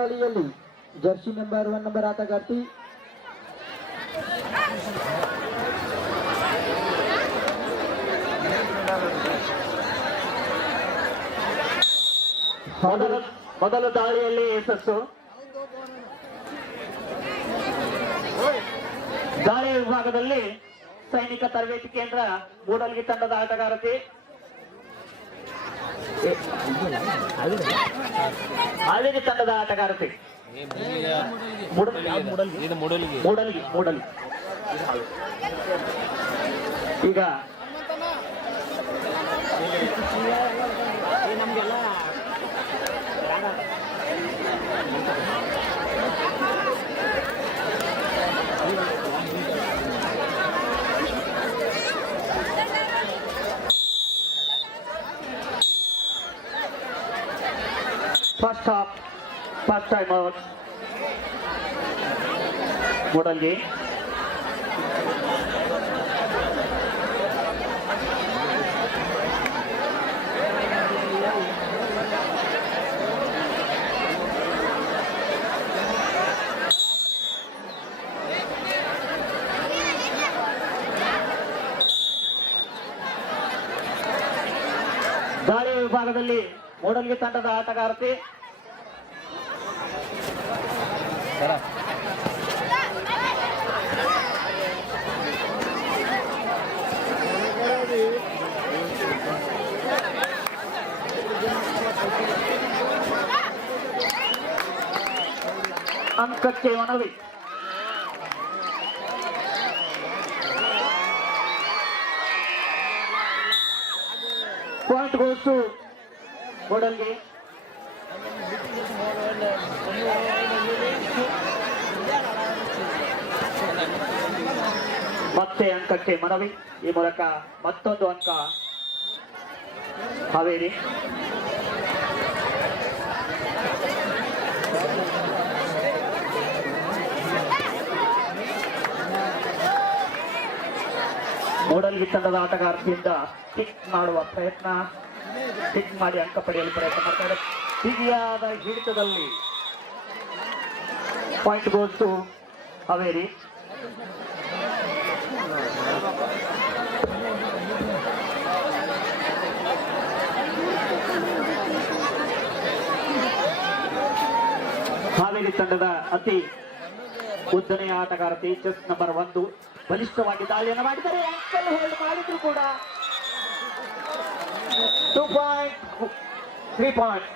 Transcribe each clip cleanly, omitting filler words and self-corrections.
ದಾಳಿಯಲ್ಲಿ Jersey number 1 number ಆಟಗಾರ್ತಿ ಮೊದಲ ದಾಳಿಯಲ್ಲಿ ಯಶಸ್ಸು. ದಾಳಿ ವಿಭಾಗದಲ್ಲಿ ಸೈನಿಕ ತರಬೇತಿ ಕೇಂದ್ರ ಮೂಡಲ್ಗಿ ತಂಡದ ಆಟಗಾರತಿ ಹಾವೇರಿ ತಂಡದ ಆಟಗಾರತಿ ಮೂಡಲ್ಗಿ ಈಗ first half first time out Mudalgi. ದಾಳಿ ವಿಭಾಗದಲ್ಲಿ ಮೂಡಲ್ಗಿ ತಂಡದ ಆಟಗಾರತಿ ಅಂಕಕ್ಕೆ ಮನವಿ. Point goes to Mudalgi. ಮತ್ತೆ ಅಂಕಕ್ಕೆ ಮನವಿ. ಈ ಮೂಲಕ ಮತ್ತೊಂದು ಅಂಕ ಹಾವೇರಿ. ಮೂಡಲ್ಗಿ ತಂಡದ ಆಟಗಾರತಿಯಿಂದ ಟಿಕ್ ಮಾಡುವ ಪ್ರಯತ್ನ, ಟಿಕ್ ಮಾಡಿ ಅಂಕ ಪಡೆಯಲು ಪ್ರಯತ್ನ ಮಾಡ್ತಾರೆ. ಬಿಗಿಯಾದ ಹಿಡಿತದಲ್ಲಿ point goes to Haveri. Haveri ತಂಡದ ಅತಿ ಉದ್ದನೆಯ ಆಟಗಾರತಿ ಚೆಸ್ ನಂಬರ್ 1 ಬಲಿಷ್ಠವಾಗಿ ದಾಳಿಯನ್ನು ಮಾಡಿದರೆ ಅಂಕಲ್ ಹೋಲ್ಡ್ ಮಾಡಿದ್ರು ಕೂಡ 2 ಪಾಯಿಂಟ್ 3 ಪಾಯಿಂಟ್.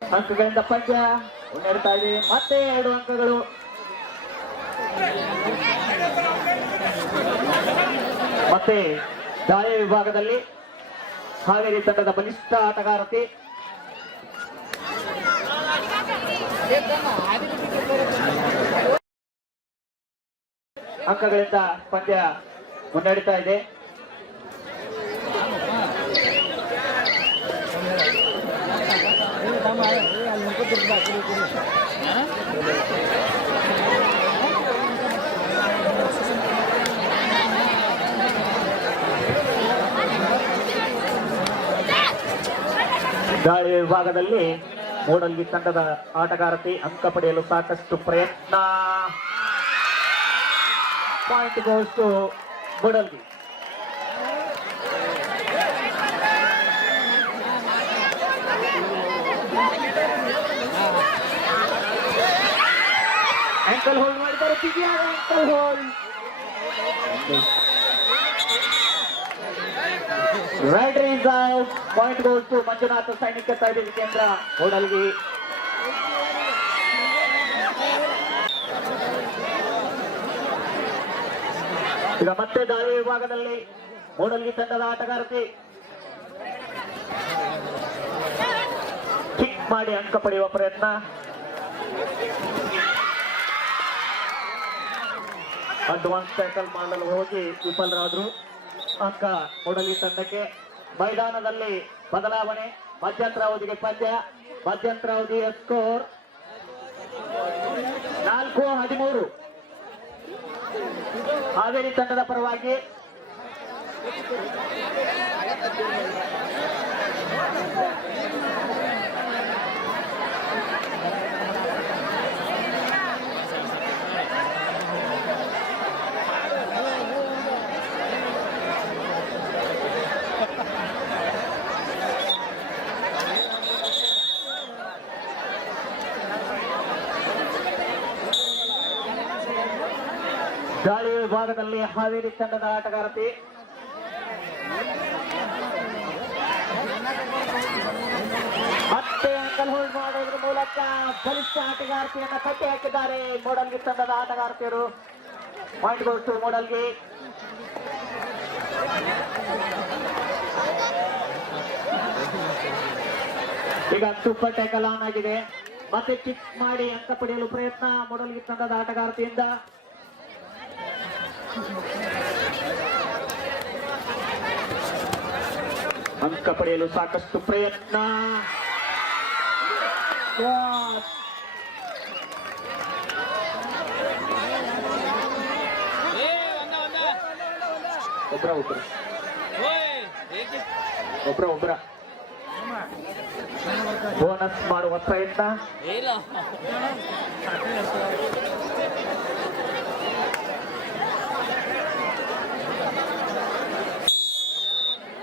ಅಂಕಗಳಿಂದ ಪಂದ್ಯ ಮುನ್ನಡೆತಾ ಇದೆ. ಮತ್ತೆ 2 ಅಂಕಗಳು. ಮತ್ತೆ ದಾಳಿ ವಿಭಾಗದಲ್ಲಿ ಹಾವೇರಿ ತಂಡದ ಬಲಿಷ್ಠ ಆಟಗಾರತಿ ಅಂಕಗಳಿಂದ ಪಂದ್ಯ ಮುನ್ನಡೆತಾ ಇದೆ. ದಾಳಿ ವಿಭಾಗದಲ್ಲಿ ಮೂಡಲ್ಗಿ ತಂಡದ ಆಟಗಾರತಿ ಅಂಕ ಪಡೆಯಲು ಸಾಕಷ್ಟು ಪ್ರಯತ್ನ. Point goes to Mudalgi. Ankle hold ಮಾಡಿದ್ದಾರೆ. ಬಿಗಿಯಾದ ankle hold. Right is out. Point goes to Manjunatha ಸೈನಿಕ ತರಬೇತಿ ಕೇಂದ್ರ ಮೂಡಲ್ಗಿ. ಈಗ ಮತ್ತೆ ದಾಳಿ ವಿಭಾಗದಲ್ಲಿ ಮೂಡಲ್ಗಿ ತಂಡದ ಆಟಗಾರತಿ ಕಿಕ್ ಮಾಡಿ ಅಂಕ ಪಡೆಯುವ ಪ್ರಯತ್ನ. ಅಡ್ವಾನ್ಸ್ ಟ್ಯಾಕಲ್ ಮಾಡಲು ಹೋಗಿ ವಿಫಲರಾದ್ರು. ಅಂಕ ಮೂಡಲಿ ತಂಡಕ್ಕೆ. ಮೈದಾನದಲ್ಲಿ ಬದಲಾವಣೆ. ಮಧ್ಯಂತರ ಅವಧಿಗೆ ಪಂದ್ಯ. ಮಧ್ಯಂತರ ಅವಧಿಯ ಸ್ಕೋರ್ 4-13 ಹಾವೇರಿ ತಂಡದ ಪರವಾಗಿ. ಗಾಳಿ ವಿಭಾಗದಲ್ಲಿ ಹಾವೇರಿ ತಂಡದ ಆಟಗಾರತಿ ಮತ್ತೆ ಅಂಕಲ್ ಹೋಲ್ಡ್ ಮಾಡೋದ್ರ ಮೂಲಕ ಬಲಿಷ್ಠ ಆಟಗಾರ್ತಿಯನ್ನ ಕಟ್ಟಿ ಹಾಕಿದ್ದಾರೆ ಮೂಡಲ್ಗಿ ತಂಡದ ಆಟಗಾರ್ತಿಯರು. Point goes to Mudalgi. ಈಗ ಸೂಪರ್ ಟ್ಯಾಕಲ್ ಆನ್ ಆಗಿದೆ. ಮತ್ತೆ ಕಿಕ್ ಮಾಡಿ ಅಂಕ ಪಡೆಯಲು ಪ್ರಯತ್ನ ಮೂಡಲ್ಗಿ ತಂಡದ ಆಟಗಾರ್ತಿಯಿಂದ. ಅಂಕ ಪಡೆಯಲು ಸಾಕಷ್ಟು ಪ್ರಯತ್ನ. ಒಬ್ರ ಬೋನಸ್ ಮಾಡುವ ಪ್ರಯತ್ನ.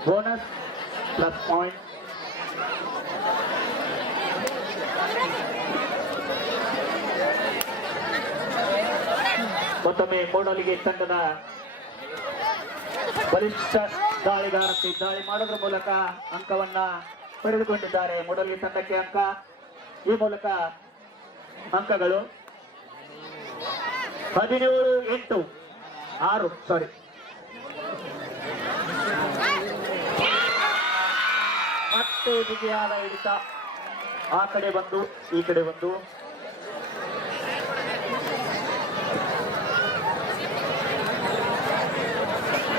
Bonus plus point. ಮತ್ತೊಮ್ಮೆ ಮೂಡಲಿಗೆ ತಂಡದ ಬಲಿಷ್ಠ ದಾಳಿಗಾರತಿ ದಾಳಿ ಮಾಡೋದ್ರ ಮೂಲಕ ಅಂಕವನ್ನ ಪಡೆದುಕೊಂಡಿದ್ದಾರೆ. ಮೂಡಲಿಗೆ ತಂಡಕ್ಕೆ ಅಂಕ. ಈ ಮೂಲಕ ಅಂಕಗಳು 17-8 ಸಾರಿ. ಮತ್ತೆ ಬಿಗಿಯಾದ ಹಿಡಿತ. ಆ ಕಡೆ ಬಂದು ಈ ಕಡೆ ಬಂದು.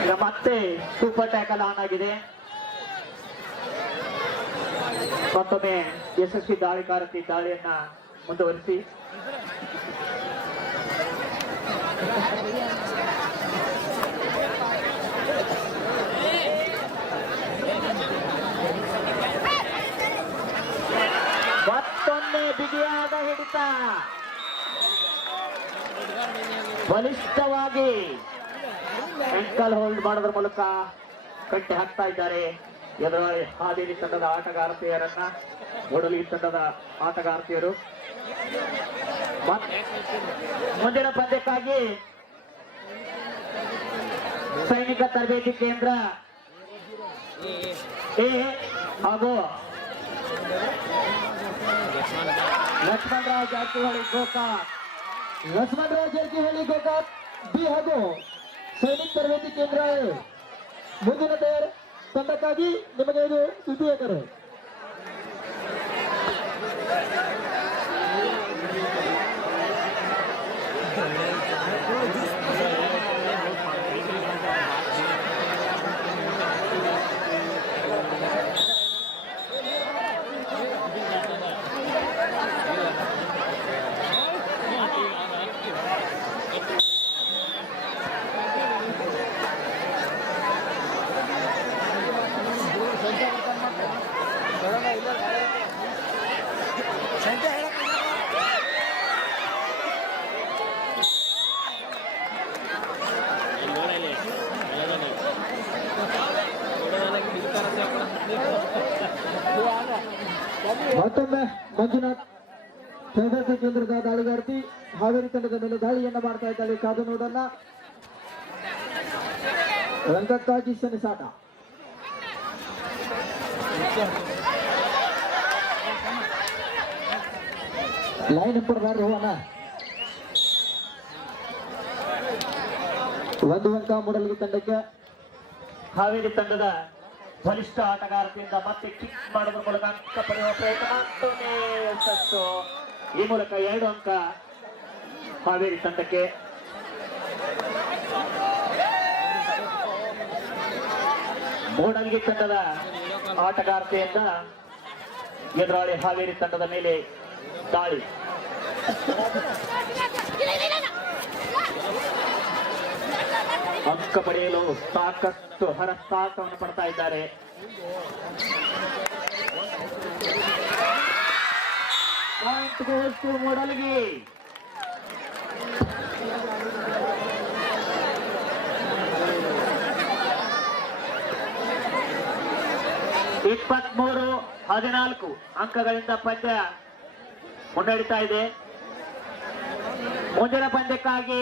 ಈಗ ಮತ್ತೆ ಸೂಪರ್ ಟ್ಯಾಕಲ್ ಆನ್ ಆಗಿದೆ. ಮತ್ತೊಮ್ಮೆ ಯಶಸ್ವಿ ದಾಳಿಗಾರತಿ ದಾಳಿಯನ್ನ ಮುಂದುವರಿಸಿ. ಮತ್ತೊಮ್ಮೆ ಬಿಗಿಯಾದ ಹಿಡಿತ. ಬಲಿಷ್ಠವಾಗಿ ಅಂಕಲ್ ಹೋಲ್ಡ್ ಮಾಡೋದ್ರ ಮೂಲಕ ಕಟ್ಟಿ ಹಾಕ್ತಾ ಇದ್ದಾರೆ ಎದುರಾಳಿ ಹಾವೇರಿ ತಂಡದ ಆಟಗಾರ್ತಿಯರನ್ನ. ಮೂಡಲಿಗೆ ತಂಡದ ಆಟಗಾರ್ತಿಯರು ಮುಂದಿನ ಪಂದ್ಯಕ್ಕಾಗಿ ಸೈನಿಕ ತರಬೇತಿ ಕೇಂದ್ರ ಎ ಹಾಗೂ ಲಕ್ಷ್ಮಣರಾವ್ ಜಾರಕಿಹೊಳಿ ಗೋಕಾಕ್ ಬಿ ಹಾಗೂ ಸೈನಿಕ ತರಬೇತಿ ಕೇಂದ್ರ ಮುಂದಿನ ತಂಡಕ್ಕಾಗಿ ನಿಮಗೆ ಇದು ದ್ವಿತೀಯ ಕರೆ. ಮತ್ತೊಮ್ಮೆ ಮಂಜುನಾಥ್ ತರಬೇತಿ ಕೇಂದ್ರದ ದಾಳಿಗಾರ್ತಿ ಹಾವೇರಿ ತಂಡದ ಮೇಲೆ ದಾಳಿಯನ್ನ ಮಾಡ್ತಾ ಇದ್ದಾಳೆ. ಕಾದು ನೋಡೋಣ. ರಂಗಕ್ಕಾಗಿ ಸೆಣಸಾಟ. ಲೈನ್ ಇಂಪರ್ ಹೋಗೋಣ. ಒಂದು ಅಂಕ ಮೂಡಲಿಗೆ ತಂಡಕ್ಕೆ. ಹಾವೇರಿ ತಂಡದ ಬಲಿಷ್ಠ ಆಟಗಾರದಿಂದ ಮತ್ತೆ ಕಿಕ್ ಮಾಡೋದ್ರ ಮೂಲಕ ಅಂಕ ಪಡೆಯುವ ಪ್ರಯತ್ನ. ಮತ್ತೊಮ್ಮೆ ಯಶಸ್ಸು. ಈ ಮೂಲಕ 2 ಅಂಕ ಹಾವೇರಿ ತಂಡಕ್ಕೆ. ಮೂಡಲ್ಗಿ ತಂಡದ ಆಟಗಾರ್ತಿಯಿಂದ ಎದುರಾಳಿ ಹಾವೇರಿ ತಂಡದ ಮೇಲೆ ದಾಳಿ. ಅಂಕ ಪಡೆಯಲು ಸಾಕಷ್ಟು ಹರಸಾಟವನ್ನು ಪಡ್ತಾ ಇದ್ದಾರೆ. Point goes to Mudalgi. ಇಪ್ಪತ್ಮೂರು 14 ಅಂಕಗಳಿಂದ ಪಂದ್ಯ ಮುನ್ನಡೀತಾ ಇದೆ. ಮುಂದಿನ ಪಂದ್ಯಕ್ಕಾಗಿ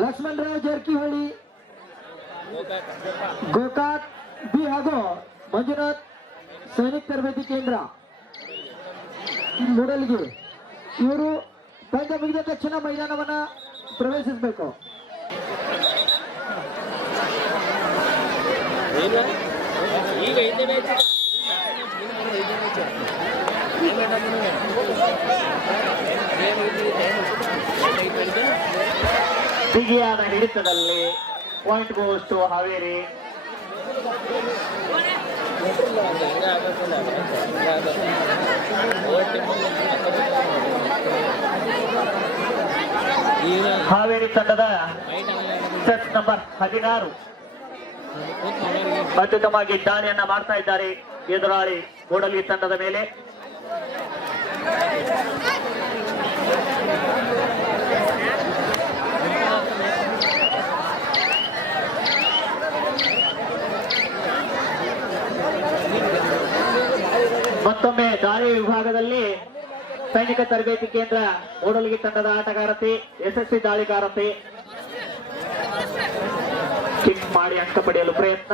ಲಕ್ಷ್ಮಣರಾವ್ ಜಾರಕಿಹೊಳಿ, ಗೋಕಾಕ್ ಬಿ ಹಾಗೂ ಮಂಜುನಾಥ್ ಸೈನಿಕ್ ತರಬೇತಿ ಕೇಂದ್ರ ಮೂಡಲ್ಗಿ ಇವರು ಪಂದ್ಯ ಮುಗಿದ ತಕ್ಷಣ ಮೈದಾನವನ್ನ ಪ್ರವೇಶಿಸಬೇಕು. ಬಿಗಿಯಾದ ಹಿಡಿತದಲ್ಲಿ point goes to Haveri. Haveri ತಂಡದ ಸೆಟ್ ನಂಬರ್ 16 ಅತ್ಯುತ್ತಮವಾಗಿ ದಾಳಿಯನ್ನ ಮಾಡ್ತಾ ಇದ್ದಾರೆ ಎದುರಾಳಿ ಮೂಡಲ್ಗಿ ತಂಡದ ಮೇಲೆ. ಮತ್ತೊಮ್ಮೆ ದಾಳಿ ವಿಭಾಗದಲ್ಲಿ ಸೈನಿಕ ತರಬೇತಿ ಕೇಂದ್ರ ಮೂಡಲ್ಗಿ ತಂಡದ ಆಟಗಾರತಿ ಯಶಸ್ವಿ ದಾಳಿಗಾರತಿ. ಕಿಕ್ ಮಾಡಿ ಅಂಕ ಪಡೆಯಲು ಪ್ರಯತ್ನ.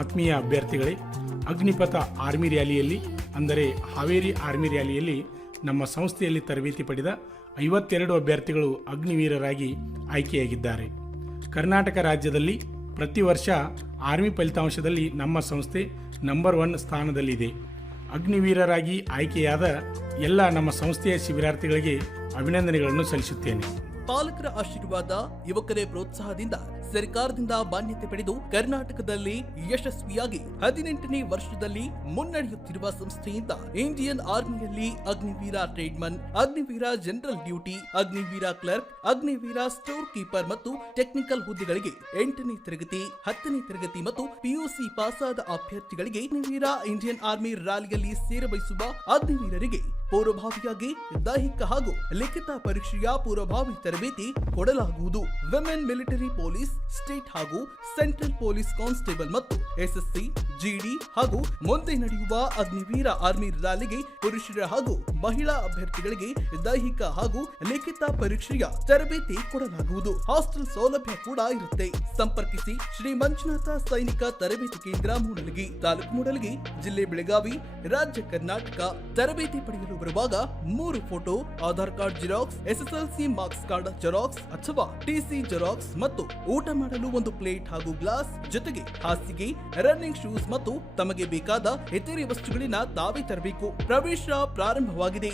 ಆತ್ಮೀಯ ಅಭ್ಯರ್ಥಿಗಳೇ, ಅಗ್ನಿಪಥ ಆರ್ಮಿ ರ್ಯಾಲಿಯಲ್ಲಿ ಅಂದರೆ ಹಾವೇರಿ ಆರ್ಮಿ ರ್ಯಾಲಿಯಲ್ಲಿ ನಮ್ಮ ಸಂಸ್ಥೆಯಲ್ಲಿ ತರಬೇತಿ ಪಡೆದ 52 ಅಭ್ಯರ್ಥಿಗಳು ಅಗ್ನಿವೀರರಾಗಿ ಆಯ್ಕೆಯಾಗಿದ್ದಾರೆ. ಕರ್ನಾಟಕ ರಾಜ್ಯದಲ್ಲಿ ಪ್ರತಿ ವರ್ಷ ಆರ್ಮಿ ಫಲಿತಾಂಶದಲ್ಲಿ ನಮ್ಮ ಸಂಸ್ಥೆ ನಂಬರ್ 1 ಸ್ಥಾನದಲ್ಲಿದೆ. ಅಗ್ನಿವೀರರಾಗಿ ಆಯ್ಕೆಯಾದ ಎಲ್ಲ ನಮ್ಮ ಸಂಸ್ಥೆಯ ಶಿಬಿರಾರ್ಥಿಗಳಿಗೆ ಅಭಿನಂದನೆಗಳನ್ನು ಸಲ್ಲಿಸುತ್ತೇನೆ. ಪಾಲಕರ ಆಶೀರ್ವಾದ, ಯುವಕರೇ ಪ್ರೋತ್ಸಾಹದಿಂದ ಸರ್ಕಾರದಿಂದ ಮಾನ್ಯತೆ ಪಡೆದು ಕರ್ನಾಟಕದಲ್ಲಿ ಯಶಸ್ವಿಯಾಗಿ 18ನೇ ವರ್ಷದಲ್ಲಿ ಮುನ್ನಡೆಯುತ್ತಿರುವ ಸಂಸ್ಥೆಯಿಂದ ಇಂಡಿಯನ್ ಆರ್ಮಿಯಲ್ಲಿ Agniveer tradesman, Agniveer general duty, Agniveer clerk, Agniveer store keeper ಮತ್ತು ಟೆಕ್ನಿಕಲ್ ಹುದ್ದೆಗಳಿಗೆ 8ನೇ ತರಗತಿ, 10ನೇ ತರಗತಿ ಮತ್ತು ಪಿಯುಸಿ ಪಾಸಾದ ಅಭ್ಯರ್ಥಿಗಳಿಗೆ ಅಗ್ನಿವೀರ ಇಂಡಿಯನ್ ಆರ್ಮಿ ರ್ಯಾಲಿಯಲ್ಲಿ ಸೇರಬಯಸುವ ಅಗ್ನಿವೀರರಿಗೆ ಪೂರ್ವಭಾವಿಯಾಗಿ ದೈಹಿಕ ಹಾಗೂ ಲಿಖಿತ ಪರೀಕ್ಷೆಯ ಪೂರ್ವಭಾವಿ ತರಬೇತಿ ಕೊಡಲಾಗುವುದು. ವಿಮೆನ್ ಮಿಲಿಟರಿ ಪೊಲೀಸ್, ಸ್ಟೇಟ್ ಹಾಗೂ ಸೆಂಟ್ರಲ್ ಪೊಲೀಸ್ ಕಾನ್ಸ್ಟೇಬಲ್ ಮತ್ತು ಎಸ್ಎಸ್ಸಿ, ಜಿಡಿ ಹಾಗೂ ಮುಂದೆ ನಡೆಯುವ ಅಗ್ನಿವೀರ ಆರ್ಮಿ ರ್ಯಾಲಿಗೆ ಪುರುಷರ ಹಾಗೂ ಮಹಿಳಾ ಅಭ್ಯರ್ಥಿಗಳಿಗೆ ದೈಹಿಕ ಹಾಗೂ ಲಿಖಿತ ಪರೀಕ್ಷೆಯ ತರಬೇತಿ ಕೊಡಲಾಗುವುದು. ಹಾಸ್ಟೆಲ್ ಸೌಲಭ್ಯ ಕೂಡ ಇರುತ್ತೆ. ಸಂಪರ್ಕಿಸಿ ಶ್ರೀ ಮಂಜುನಾಥ ಸೈನಿಕ ತರಬೇತಿ ಕೇಂದ್ರ ಮೂಡಲಗಿ, ತಾಲೂಕು ಮೂಡಲಗಿ, ಜಿಲ್ಲೆ ಬೆಳಗಾವಿ, ರಾಜ್ಯ ಕರ್ನಾಟಕ. ತರಬೇತಿ ಪಡೆಯಲು ಬರುವಾಗ 3 photo, Aadhaar card xerox, SSLC marks card xerox ಅಥವಾ ಟಿಸಿ ಜೆರಾಕ್ಸ್ ಮತ್ತು ಊಟ ಮಾಡಲು 1 ಪ್ಲೇಟ್ ಹಾಗೂ ಗ್ಲಾಸ್, ಜೊತೆಗೆ ಹಾಸಿಗೆ, ರನ್ನಿಂಗ್ ಶೂಸ್ ಮತ್ತು ತಮಗೆ ಬೇಕಾದ ಇತರೆ ವಸ್ತುಗಳಿನ ತಾವೇ ತರಬೇಕು. ಪ್ರವೇಶ ಪ್ರಾರಂಭವಾಗಿದೆ.